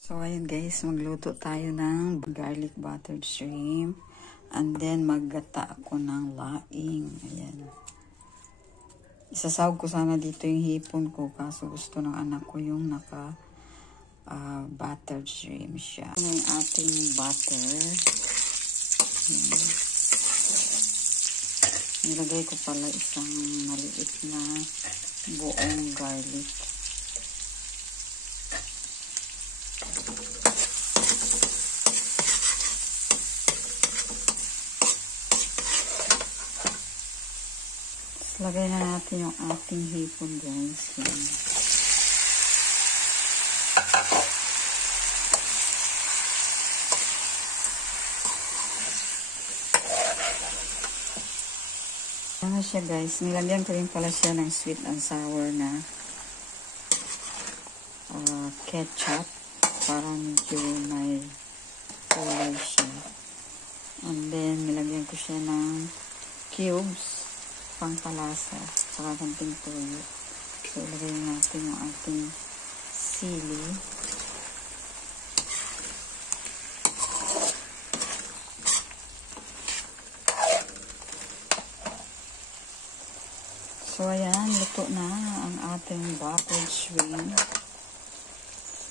So, ayun guys, magluto tayo ng garlic buttered shrimp. And then, maggata ako ng laing. Ayan. Isasawag ko sana dito yung hipon ko. Kaso gusto ng anak ko yung buttered shrimp siya. Ito yung ating butter. Ayan. Nilagay ko pala isang maliit na buong garlic. Lagay na natin yung ating hipon, guys. Yan. Ano siya, guys? Nilagyan ko rin pala siya ng sweet and sour na ketchup para medyo may kulay siya. And then, nilagyan ko siya ng cubes pangpalasa, saka konting toyo. So, ilagay natin yung ating sili. So, ayan, luto na ang ating buttered shrimp.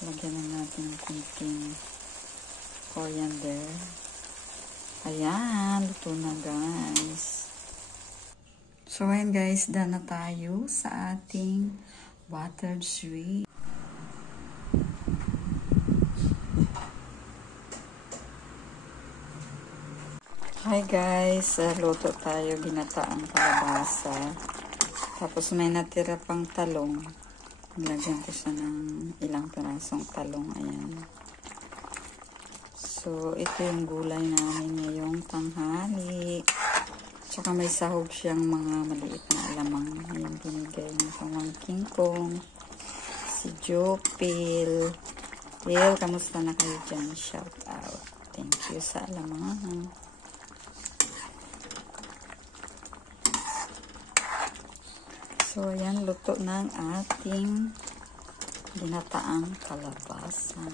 Lagyan na natin ng konting coriander. Ayan, luto na, guys. So, ayan guys, done na tayo sa ating buttered shrimp. Hi guys, luto tayo, ginataang kalabasa. Tapos may natira pang talong. Nilagyan ko siya ng ilang pirasong talong. Ayan. So, ito yung gulay namin ngayong tanghali. Tsaka may sahog siyang mga maliit na alamang. Ayan, binigay ng pamangking kong si Jopil. Well, kamusta na kayo dyan? Shout out. Thank you sa alamang. So, ayan, luto ng ating ginataang kalabasan.